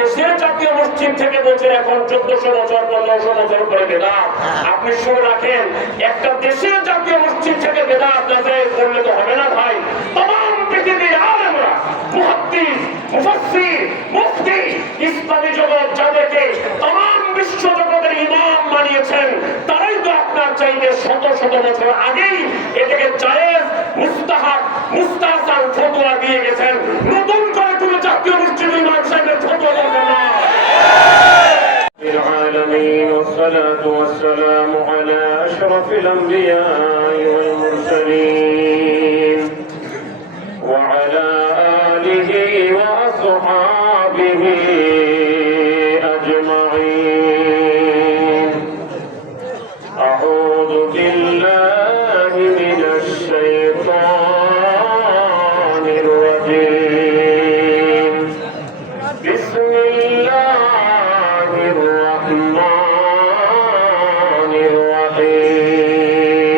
দেশের জাতীয় মসজিদ থেকে বলছেন এখন 1400 বছর 1500 বছর করে বেদাত। আপনি শুনে রাখেন, একটা দেশের জাতীয় মসজিদ থেকে বেদাত নাজায়েজ করলে তো হবে না ভাই। तमाम পৃথিবীর আলেমরা, মুহাদ্দিস, মুফাসসির, মুফতি, ইসলামী জগৎ যাদেরকে तमाम বিশ্ব জগতের ইমাম বানিয়েছেন, তারাই তো আপনার চাইতে শত শত বছর আগেই এটাকে জায়েজ, মুস্তাহাব, মুস্তাহসান ফতোয়া দিয়ে গেছেন। নতুন করে কোনো জাতীয় মসজিদ ইমাম সাহেবের ফতোয়া দরকার না। العالمين والصلاة والسلام على أشرف الأنبياء والمرسلين وعلى آله وأصحابه أجمعين. أعوذ بالله من الشيطان الرجيم. بسم الله الرحمن الرحيم.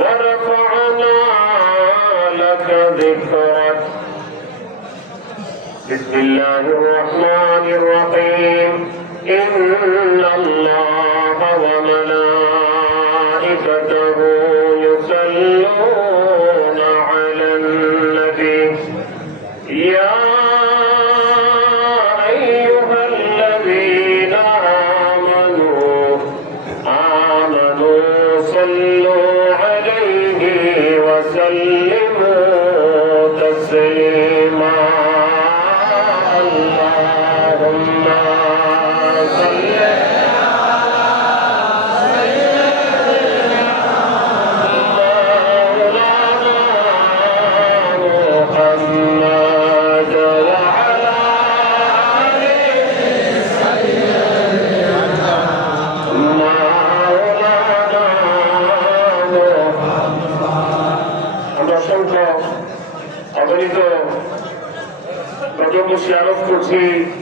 ورفعنا لك ذكرك. بسم الله الرحمن الرحيم. إن الله وملائكته يصلون على النبي يا أيها الذين آمنوا صلوا عليه وسلموا تسليما. اللهم صل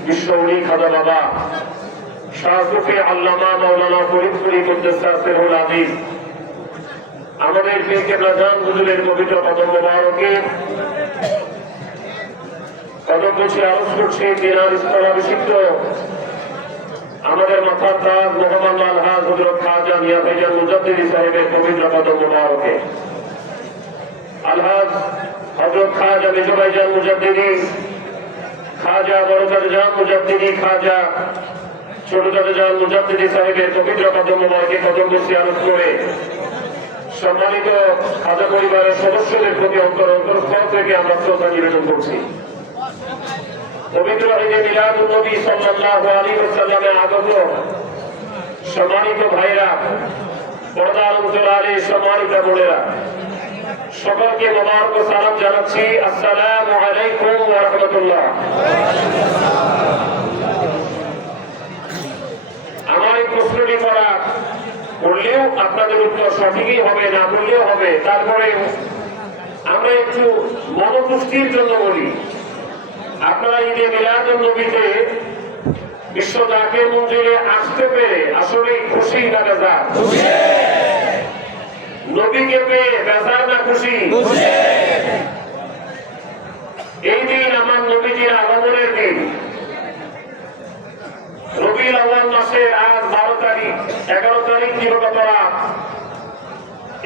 বিশ্বনী খাজা বাবা শাহরুফে আল্লামা মাওলানা ফরিদপুরি কুদ্দুসুল আযীজ আমাদের পীর কেবলা জান হুজুরের পবিত্র কদম মোবারকে কদম বসে আরজ করছে দিনার স্থলাভিষিক্ত আমাদের মাথার তাজ মোহাম্মদ আলহাজ হযরত খাজা মিয়া ভাইজান মুজাদ্দিদি সাহেবের পবিত্র কদম মোবারকে। আলহাজ হযরত খাজা মেজো ভাইজান মুজাদ্দিদি, খাজা বড়জাদা জান মুজাদ্দিদি, খাজা ছোটজাদা জান মুজাদ্দিদি সাহেবের পবিত্র কদম মোবারকে কদম বসে আরজ করে সম্মানিত খাজা পরিবারের সদস্যদের প্রতি অন্তরস্থল থেকে আমরা শ্রদ্ধা নিবেদন করছি। পবিত্র ঈদে মিলাদুন নবী সাল্লাল্লাহু আলাইহি ওয়াসাল্লামে আগত সম্মানিত ভাইরা, পর্দার অন্তরালে সম্মানিত বোনেরা, সকলকে মোবারক ও সালাম জানাচ্ছি। আসসালামু আলাইকুম ওয়া রাহমাতুল্লাহ। আমার এই প্রশ্নটি করলেও আপনাদের উত্তর সঠিকই হবে, না বললেও হবে। তারপরে আমরা একটু মনোপুষ্টির জন্য বলি, আপনারা ঈদে মিলাদুন নবীতে বিশ্ব জাকের মঞ্জিলে আসতে পেরে আসলে খুশি না বেজার? নবীকে পেয়ে বেজার না খুশি? এই দিন আমার নবীজির আগমনের দিন। রবিউল আউয়াল মাসের আজ 12 তারিখ, 11 তারিখ দিবাগত রাত।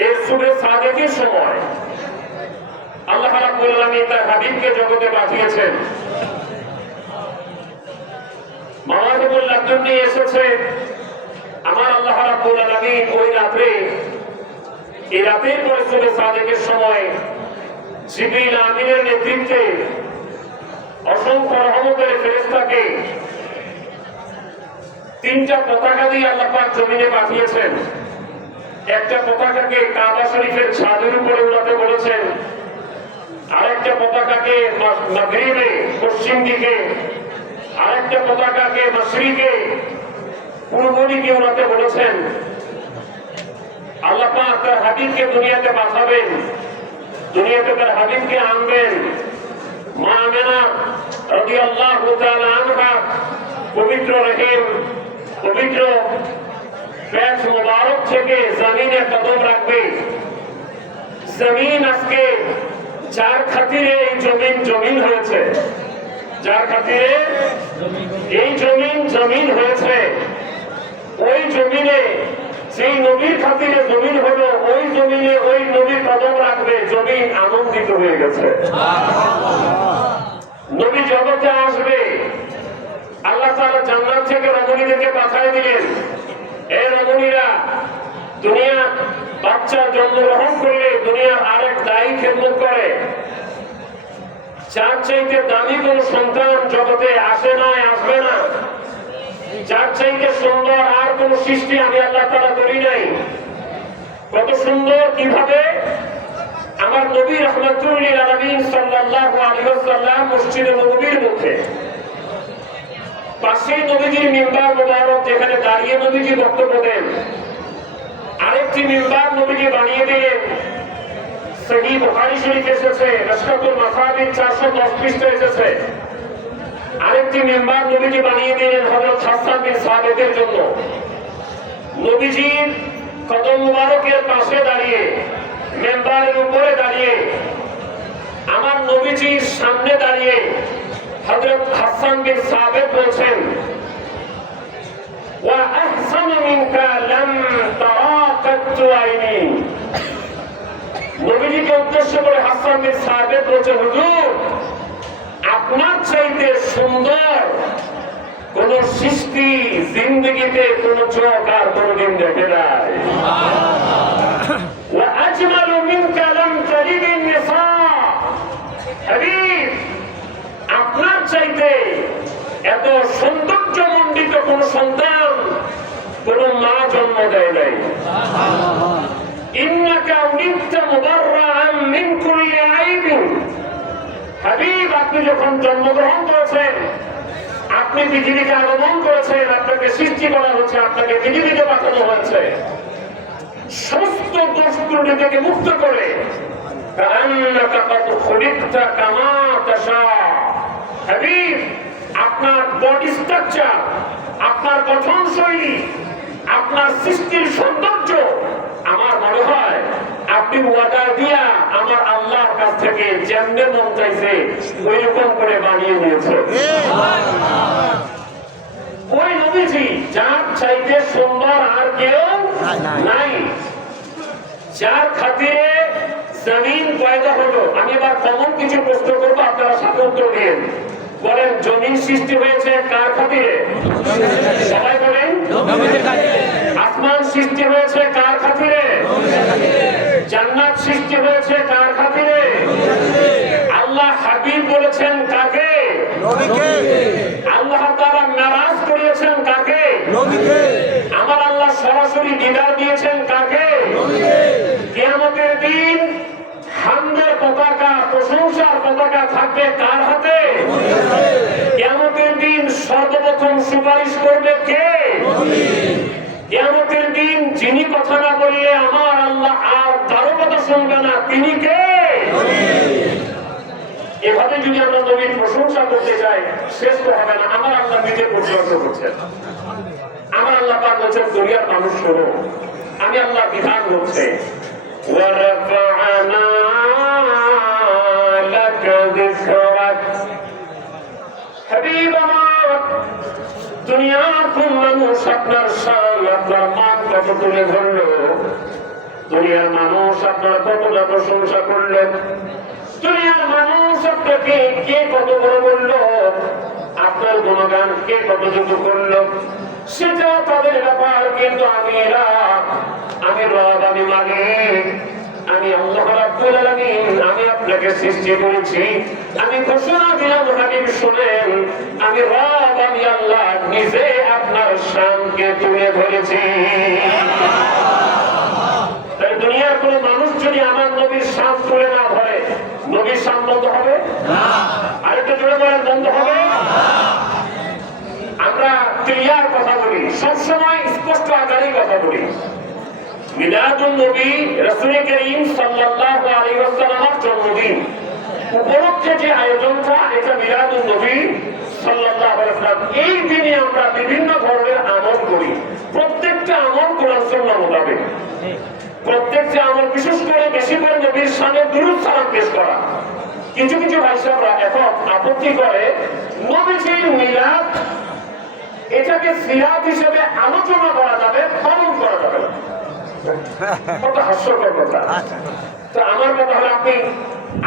এর শুভে সাদেকের সময় আল্লাহ রাব্বুল আলামিন তার হাবিবকে জগতে পাঠিয়েছেন। মাওয়াহিবুল লাদুন্নি এসেছে। আমার আল্লাহ রাব্বুল আলামিন ওই রাতে, এই রাতের পরে শুভে সাদেকের সময় জিবরিল আমিনের নেতৃত্বে অসংখ্য রহমতের ফেরেশতাকে 3টা পতাকা দিয়ে আল্লাহ পাক জমিনে পাঠিয়েছেন। একটা পতাকাকে কাবা শরীফের ছাদের উপরে উড়াতে বলেছেন, আরেকটা পতাকাকে মাগরিবে পশ্চিম দিকে, আরেকটা পতাকাকে মাশরিকে পূর্ব দিকে উড়াতে বলেছেন। আল্লাহ পাক তার হাবিবকে দুনিয়াতে পাঠাবেন, দুনিয়াতে তার হাবিবকে আনবেন। মা আমেনা রাদিয়াল্লাহু তাআলা আনহা পবিত্র রহিম, পবিত্র পেট মোবারক থেকে জমিনে কদম রাখবে। জমিন আজকে যার খাতিরে এই জমিন হয়েছে, যার খাতিরে এই জমিন হয়েছে, ওই জমিনে সেই নবীর খাতিরে জমিন হলো, ওই জমিনে ওই নবীর কদম রাখবে, জমিন আনন্দিত হয়ে গেছে। নবী জগতে আসবে, আল্লাহ তাআলা জান্নাত থেকে রমণীদেরকে পাঠিয়ে দিলেন, এই রমণীরা দুনিয়া বাচ্চা জন্মগ্রহণ করলে দুনিয়ার আরেক দায়ী খেদমত করে। যার চাইতে দামি কোন সন্তান জগতে আসে নাই, আসবে না। যার চাইতে সুন্দর আর কোন সৃষ্টি আমি আল্লাহ তাআলা করি নাই। কত সুন্দর, কিভাবে আমার নবী রাহমাতুল লিল আলামিন সাল্লাল্লাহু আলাইহি ওয়াসাল্লাম মসজিদে নববীর মধ্যে পাশেই নবীজির মিম্বার মোবারক, যেখানে দাঁড়িয়ে নবীজি বক্তব্য দেন, আরেকটি মিম্বার নবীজি বানিয়ে দিলেন। সহিহ বুখারী শরীফে এসেছে, রাশকাতুল মাসাবির 410 পৃষ্ঠায় এসেছে। আরেকটি মিম্বার নবীজি বানিয়ে দিলেন হযরত হাসান বিন সাবিতের জন্য। নবীজির কদম মুবারকের পাশে দাঁড়িয়ে, মিম্বারের উপরে দাঁড়িয়ে, আমার নবীজির সামনে দাঁড়িয়ে হযরত হাসান বিন সাবিত বলছেন, ওয়া আহসানু মিনকা লাম তারা কাত্তু আইনি। নবীজিকে উদ্দেশ্য করে হাসান বিন সাবিত বলছেন, হুজুর, আপনার চাইতে সুন্দর কোন সৃষ্টি জিন্দেগিতে কোন চোখ আর কোনদিন দেখে নাই। ওয়া আজমালু মিনকা লাম তালিদিন নিসা। হাবিব, আপনার চাইতে এত সৌন্দর্যমণ্ডিত কোন সন্তান কোন মা জন্ম দেয় নাই। ইন্নাকা উনিতা মুবাররাআন মিন কুল্লি আইবিন। হাবিব, আপনি যখন জন্মগ্রহণ করেছেন, আপনি পৃথিবীতে আগমন করেছেন, আপনাকে সৃষ্টি করা হয়েছে, আপনাকে পৃথিবীতে পাঠানো হয়েছে সমস্ত দোষ ত্রুটি থেকে মুক্ত করে। কাআন্নাকা কাদ খুলিকতা কামা তাশা। হাবিব, আপনার বডি স্ট্রাকচার, আপনার গঠন শৈলী, আপনার সৃষ্টির সৌন্দর্য, আমার মনে হয় আপনি ওয়াটার দিয়া আমার আল্লাহর কাছ থেকে যেমনে মন চাইছে ওই রকম করে বানিয়ে নিয়েছে। ওই নবীজি যার চাইতে সুন্দর আর কেউ নাই, যার খাতিরে জমিন পয়দা হলো। আমি এবার কমন কিছু প্রশ্ন করবো, আপনারা সাথে উত্তর দিন। বলেন, জমিন সৃষ্টি হয়েছে কার খাতিরে? সবাই বলেন। আসমান সৃষ্টি হয়েছে কার খাতিরে? জান্নাত সৃষ্টি হয়েছে কার খাতিরে? আল্লাহ হাবিব বলেছেন কাকে? আল্লাহ তাআলা মেরাজ করিয়েছেন কাকে? আমার আল্লাহ সরাসরি দিদার দিয়েছেন কাকে? কিয়ামতের দিন হামদের পতাকা, প্রশংসার পতাকা থাকবে কার হাতে? কিয়ামতের দিন সর্বপ্রথম সুপারিশ করবে কে? কিয়ামতের দিন যিনি কথা না বললে আমার আল্লাহ আর কারো কথা শুনবে না, তিনি কে? এভাবে যদি আমরা নবীর প্রশংসা করতে চাই, শেষ তো হবে না। আমার আল্লাহ নিজে প্রশংসা করছেন। আমার আল্লাহ পাক বলছেন, দুনিয়ার মানুষ শোনো, আমি আল্লাহ বিধান বলছে, ওয়ারাফা'না লাকা যিকরাক। হাবিব আমার, দুনিয়ার কোন মানুষ আপনার শান, আপনার মান কত তুলে ধরলো? দুনিয়ার মানুষ আপনার কতটা প্রশংসা করলো? দুনিয়ার মানুষ আপনাকে কে কত বড় বললো? আপনার গুণগান কে কতটুকু করলো? সেটা তাদের ব্যাপার, কিন্তু আমি রব, আমি মালিক, আমি আল্লাহ রাব্বুল আলামিন। আমি আপনাকে সৃষ্টি করেছি, আমি ঘোষণা দিলাম হাবিব শুনেন, আমি রব, আমি আল্লাহ নিজে আপনার শানকে তুলে ধরেছি। তাই দুনিয়ার কোন মানুষ যদি আমার নবীর শান তুলে না ধরে, নবীর শান বন্ধ হবে না। আরেকটা জোরে বলেন, বন্ধ হবে না। আমরা ক্লিয়ার কথা বলি, সবসময় স্পষ্ট আকারে কথা বলি। মিলাদুন নবী, রাসূল করিম সাল্লাল্লাহু আলাইহি ওয়াসাল্লামের জন্মদিন উপলক্ষে যে আয়োজনটা, এটা মিলাদুন নবী সাল্লাল্লাহু আলাইহি ওয়াসাল্লাম। এই দিনে আমরা বিভিন্ন ধরনের আমল করি, প্রত্যেকটা আমল কোরআন সুন্নাহ মোতাবেক। প্রত্যেকটা আমল, বিশেষ করে বেশি করে নবীর শানে দুরূদ সালাম পেশ করা। কিছু কিছু ভাই সাহেবরা এখন আপত্তি করে, নবীজির মিলাদ এটাকে সিরাত হিসেবে আলোচনা করা যাবে, পালন করা যাবে না। কত হাস্যকর কথা। তো আমার কথা হলো আপনি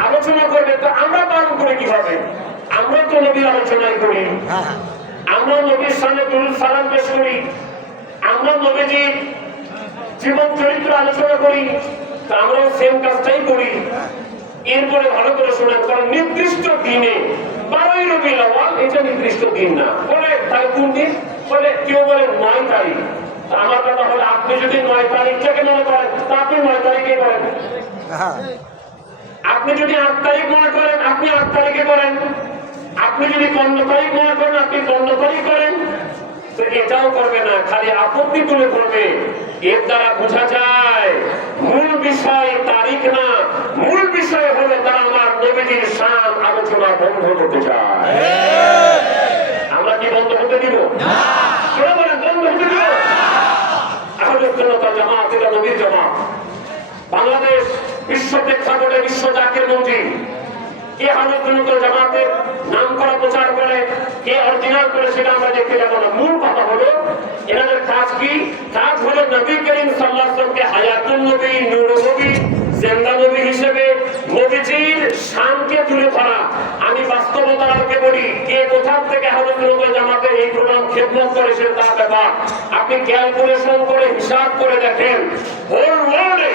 আলোচনা করবেন, তো আমরা পালন করি কিভাবে? আমরা তো নবীর আলোচনাই করি, আমরা নবীর সামনে দুরূদ সালাম পেশ করি, আমরা নবীজির জীবন চরিত্র আলোচনা করি, তা আমরাও সেম কাজটাই করি। এরপরে ভালো করে শোনেন, কারণ নির্দিষ্ট দিনে 12ই রবিউল আউয়াল এটা নির্দিষ্ট দিন না। বলে তাই কোন দিন? বলে কেউ বলে 9 তারিখ। আমার কথা হলো আপনি যদি 9 তারিখটাকে মনে করেন তা আপনি 9 তারিখে করেন, আপনি যদি 8 তারিখ মনে করেন আপনি 8 তারিখে করেন, আপনি যদি 15 তারিখ মনে করেন আপনি 15 তারিখ করেন। তো এটাও করবে না, খালি আপত্তি তুলে করবে। এর দ্বারা বোঝা যায় মূল বিষয় তারিখ না, মূল বিষয় হলো তারা আমার নবীজির শান আলোচনা বন্ধ করতে চায়। আমরা কি বন্ধ হতে দিব? কেউ বলেন বন্ধ হতে দিব? আহলে সুন্নাত ওয়াল জামাত এটা নবীর জামাত। বাংলাদেশ বিশ্ব প্রেক্ষাপটে বিশ্ব জাকের মঞ্জিল। কে আহলে সুন্নাত ওয়াল জামাতের নাম করা প্রচার করে, কে অরিজিনাল করে সেটা আমরা দেখতে যাব না। মূল কথা হলো এনাদের কাজ কি? কাজ হলো নবী করিম সাল্লাল্লাহু আলাইহি ওয়াসাল্লামকে হায়াতুন নবী, নূরুন নবী, জিন্দা নবী হিসেবে নবীজির শানকে তুলে ধরা। আমি বাস্তবতার আলোকে বলি, কে কোথা থেকে আহলে সুন্নাত ওয়াল জামাতের এই প্রোগ্রাম খেদমত করে সে তার ব্যাপার। আপনি ক্যালকুলেশন করে হিসাব করে দেখেন, হোল ওয়ার্ল্ডে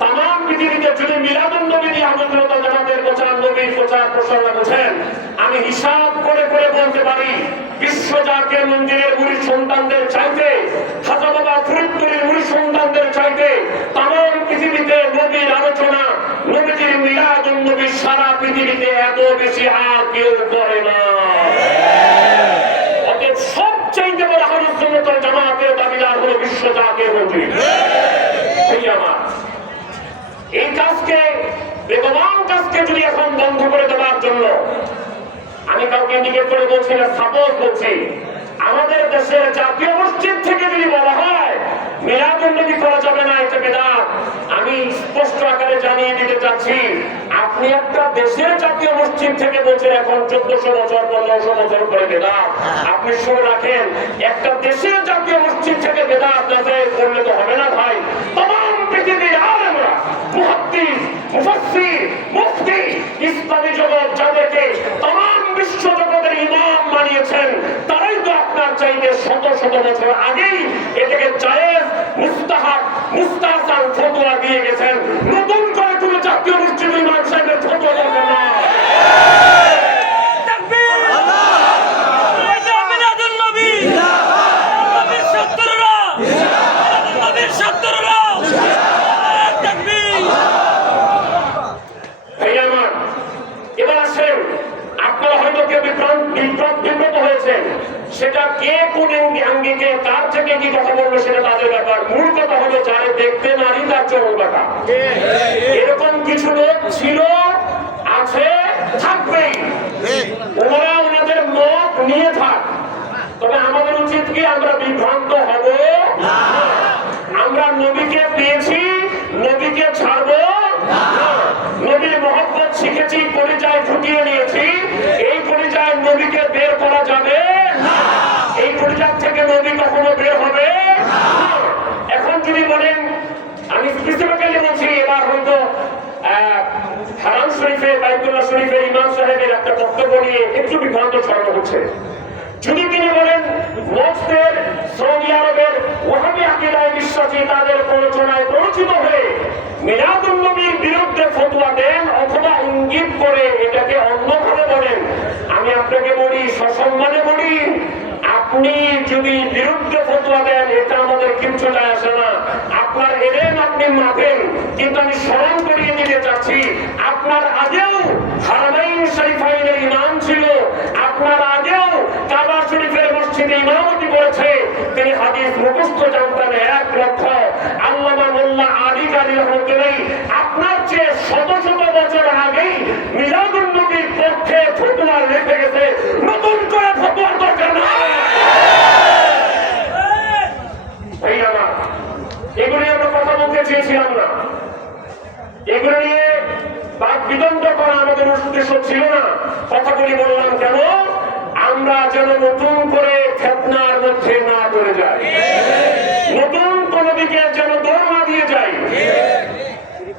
তামাম পৃথিবীতে যদি মিলাদুন নবী নিয়ে আহলে সুন্নাত ওয়াল জামাতের প্রচার, নবীর প্রচার প্রসারণা বুঝেন, আমি হিসাব করে করে বলতে পারি বিশ্ব জাকের মঞ্জিলের মুরিদ সন্তানদের চাইতে, খাজা বাবা ফরিদপুরের মুরিদ সন্তানদের চাইতে তামাম পৃথিবীতে নবীর আলোচনা, নবীজির মিলাদুন নবী সারা পৃথিবীতে এত বেশি আর কেউ করে না। অতএব সবচাইতে বড় আহলে সুন্নাত ওয়াল জামাতের দাবিদার হলো বিশ্ব জাকের মঞ্জিল। এই কাজকে, বেগবান কাজকে যদি এখন বন্ধ করে দেওয়ার জন্য, আমি কাউকে ইন্ডিকেট করে বলছি না, সাপোজ বলছি, আমাদের দেশের জাতীয় মসজিদ থেকে যদি বলা হয় মিলাদুন নবী করা যাবে না, এটা বিদআত, আমি স্পষ্ট আকারে জানিয়ে দিতে চাচ্ছি, আপনি একটা দেশের জাতীয় মসজিদ থেকে বলছেন এখন 1400 বছর 1500 বছর করে বিদআত। আপনি শুনে রাখেন, একটা দেশের জাতীয় মসজিদ থেকে বিদআত নাজায়েজ করলে তো হবে না ভাই। तमाम পৃথিবীর আলেমরা, মুহাদ্দিস, মুফাসসির, মুফতি, ইসলামী জগৎ যাদেরকে तमाम বিশ্ব জগতের ইমাম বানিয়েছেন, তারাই তো আপনার চাইতে শত শত বছর আগেই এটাকে জায়েজ, মুস্তাহাব, মুস্তাহসান ফতোয়া দিয়ে গেছেন। নতুন করে কোনো জাতীয় মসজিদ ইমাম সাহেবের ফতোয়া দেবে না। সেটা কে কোন আঙ্গিকে কার থেকে কি কথা বলবে সেটা তাদের ব্যাপার। মূল কথা হলো যারা দেখতে নারী তার চরম কথা। এরকম কিছু লোক ছিল, আছে, থাকবেই। ওরা ওনাদের মত নিয়ে থাক, তবে আমাদের উচিত কি আমরা বিভ্রান্ত হব? আমরা নবীকে পেয়েছি, নবীকে ছাড়বো? নবীর মহব্বত শিখেছি, পরিচয় ফুটিয়ে নিয়েছি, এই পরিচয় নবীকে বের করা যাবে? এই পরিচয় থেকে নবী কখনো বের হবে? এখন যদি বলেন, আমি স্পেসিফিক্যালি বলছি, এবার হয়তো হারাম শরীফে, বাইতুল্লাহ শরীফের ইমাম সাহেবের একটা বক্তব্য নিয়ে একটু বিভ্রান্ত ছড়ানো হচ্ছে। যদি তিনি বলেন মসজিদের সৌদি আরবের ওয়াহাবি আকীদায় বিশ্বাসী তাদের প্ররোচনায় প্ররোচিত হয়ে মিলাদুন নবীর বিরুদ্ধে ফতোয়া দেন অথবা ইঙ্গিত করে এটাকে অন্যভাবে বলেন, আমি আপনাকে বলি, সসম্মানে বলি, আপনি যদি বিরুদ্ধে ফতোয়া দেন এটা আমাদের কিছু যায় আসে না। আপনার এলেন আপনি মাপেন, কিন্তু আমি স্মরণ করিয়ে দিতে চাচ্ছি, আপনার আগেও হারামাইন শরীফাইনের ইমাম ছিল, আপনার আগেও কাবা শরীফের মসজিদে ইমামতি করেছে, তিনি হাদিস মুখস্থ জানতেন 1 লক্ষ। আল্লামা মোল্লা আলী কারি রহমাতুল্লাহ আপনার চেয়ে শত শত বছর আগেই মিলাদুন নবীর পক্ষে ফতোয়া লিখে গেছে। নতুন করে ফতোয়ার দরকার নাই। এগুলি আমরা কথা বলতে চেয়েছিলাম না, এগুলো নিয়ে বাদ বিতণ্ড করা আমাদের উদ্দেশ্য ছিল না। কথাগুলি বললাম কেন? আমরা যেন নতুন করে ফিতনার মধ্যে না পড়ে যাই, নতুন কোন দিকে যেন দৌড় না দিয়ে যাই।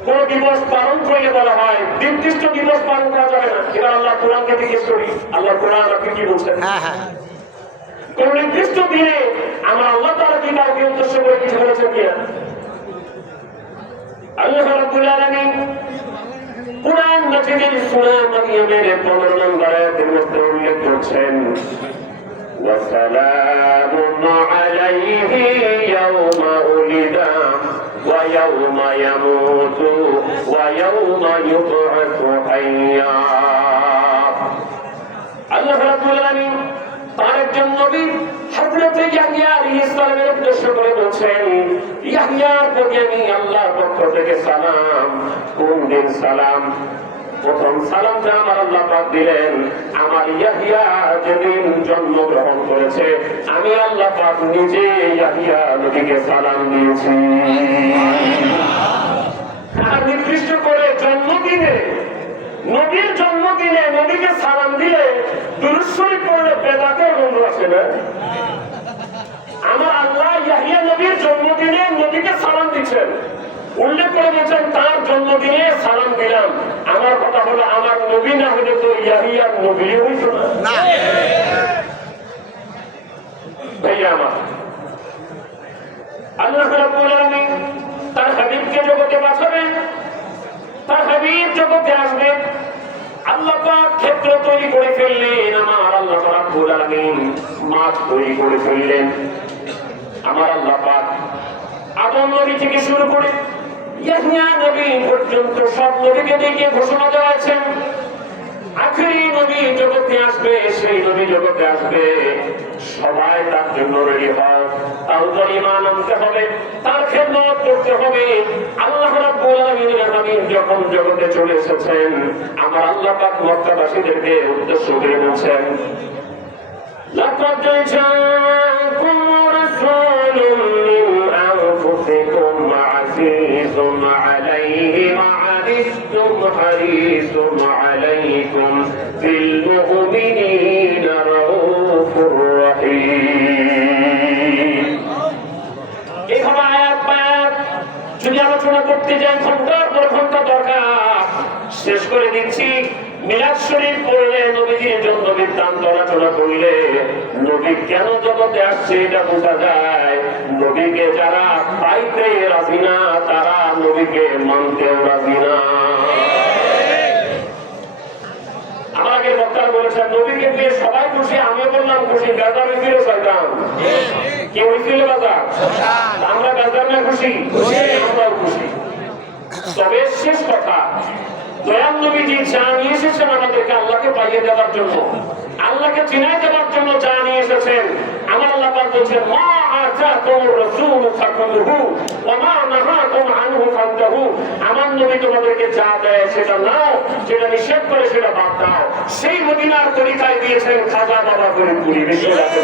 কোন দিবস পালন করলে বলা হয় নির্দিষ্ট দিবস পালন করা যাবে না। এবার আল্লাহ কোরআনকে জিজ্ঞেস করি, আল্লাহ কোরআন আপনি কি বলছেন? কোন নির্দিষ্ট দিনে আমরা আল্লাহ তাআলা কি কাউকে উদ্দেশ্য করে কিছু বলেছেন কিনা? আল্লাহ রাব্বুল আলামিন কুরআন মাজিদের সূরা মারইয়ামের 15 নম্বর আয়াতের মধ্যে উল্লেখ করছেন, ওয়া সালামুন আলাইহি ইয়াওমা উলিদা ওয়া ইয়াওমা ইয়ামুতু ওয়া ইয়াওমা ইউবআসু হাইয়া। আল্লাহ রাব্বুল আলামিন তার একজন নবী হযরত ইয়াহইয়া আলাইহিস সালামের উদ্দেশ্য করে বলছেন, ইয়াহইয়ার প্রতি আমি আল্লাহর পক্ষ থেকে সালাম। কোন দিন সালাম? প্রথম সালামটা আমার আল্লাহ পাক দিলেন আমার ইয়াহইয়া যেদিন জন্মগ্রহণ করেছে, আমি আল্লাহ পাক নিজে ইয়াহইয়া নবীকে সালাম দিয়েছি। আর নির্দিষ্ট করে জন্মদিনে, নবীর জন্মদিনে নবীকে সালাম দিলে দুরূদ শরীফ পড়লে বেদাতের গন্ধ আসে না? আমার আল্লাহ ইয়াহইয়া নবীর জন্মদিনে নবীকে সালাম দিচ্ছেন, উল্লেখ করে বলছেন তার জন্মদিনে সালাম দিলাম। আমার কথা হলো আমার নবী না হলে তো ইয়াহইয়ার নবী হইত না। ভাইয়া আমার, আল্লাহ রাব্বুল আলামিন তার হাবিবকে জগতে পাঠাবেন, তার হাবিব জগতে আসবেন। আল্লাহ পাক ক্ষেত্র তৈরি করে ফেললেন, আমার আল্লাহ রাব্বুল আলামিন মাঠ তৈরি করে ফেললেন। আমার আল্লাহ পাক আদম নবী থেকে শুরু করে ইয়াহইয়া নবী পর্যন্ত সব নবীকে ডেকে ঘোষণা দেওয়াছেন আখেরি নবী জগতে আসবে, সেই নবী জগতে আসবে, সবাই তার জন্য রেডি হয়। তাও তো ঈমান আনতে হবে, তার খেদমত করতে হবে। আল্লাহ রাব্বুল আলামিনের হাবিব যখন জগতে চলে এসেছেন, আমার আল্লাহ পাক মক্কাবাসীদেরকে উদ্দেশ্য করে বলছেন, লাকাদ জাআকুম রাসূলুম মিন আনফুসিকুম আজিজুন আলাইহি মা আনিতুম হারিসুন আলাইকুম বিল মুমিনিনা রাউফুর রহিম। এভাবে আয়াত পায়াত যদি আলোচনা করতে যাই ঘন্টার পর ঘন্টা দরকার, শেষ করে দিচ্ছি। মিলাদ শরীফ পড়লে, নবীজির জন্য বৃত্তান্ত আলোচনা করলে নবী কেন জগতে আসছে এটা বোঝা যায়। নবীকে যারা পাইতে রাজি না, তারা নবীকে মানতেও রাজি না। আমাকে বক্তারা বলেছেন নবীকে পেয়ে সবাই খুশি, আমিও বললাম খুশি। বেজার হয়েছিল শয়তান, কে হয়েছিল বাজার? আমরা বেজার না খুশি? আমরাও খুশি। তবে শেষ কথা, দয়াল নবীজি যা নিয়ে এসেছেন আমাদেরকে আল্লাহকে পাইয়ে দেওয়ার জন্য, আল্লাহকে চিনাই দেওয়ার জন্য যা নিয়ে এসেছেন, আমার আল্লাহ পাক বলছেন মা আতাকুমুর রাসূল ফাকুলহু ওয়া মা নাহাকুম আনহু ফান্তাহু। আমার নবী তোমাদেরকে যা দেয় সেটা নাও, যেটা নিষেধ করে সেটা বাদ দাও। সেই মদিনার তরিকায় দিয়েছেন খাজা বাবা ফরিদপুরি বিশ্বজাতি।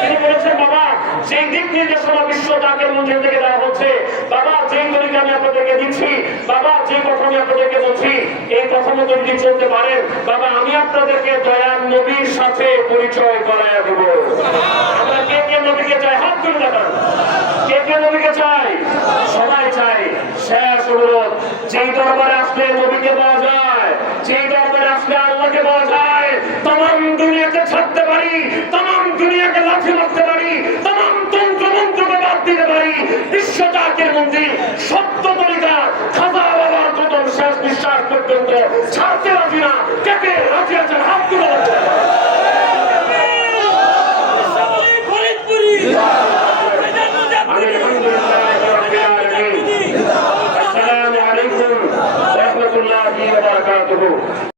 তিনি বলেছেন বাবা সেই দিক নির্দেশনা বিশ্ব জাকের মন্দির থেকে দেওয়া হচ্ছে, বাবা যেই তরিকা আমি আপনাদেরকে দিচ্ছি, বাবা যে কথা আমি আপনাদেরকে বলছি, এই কথা মতো যদি চলতে পারেন, বাবা আমি আপনাদেরকে দয়াল নবীর সাথে পরিচয় করাইয়া দেব। আমরা কে কে নবীকে চাই? হাত তুলে দেখান। কে কে নবীকে চাই? সবাই চাই। শেষ অনুরোধ, যেই দরবারে আসলে নবীকে পাওয়া যায়, যেই দরবারে আসলে আল্লাহকে পাওয়া যায়, তাম দুনিয়াকে ছাড়তে পারি, তাম দুনিয়াকে লাথি মারতে পারি, তাম তন্ত্র মন্ত্রকে বাদ দিতে পারি, বিশ্ব জাকের মন্দির সত্য তরিকা খাজা বাবার কদম শেষ নিঃশ্বাস পর্যন্ত ছাড়তে রাজি না। কে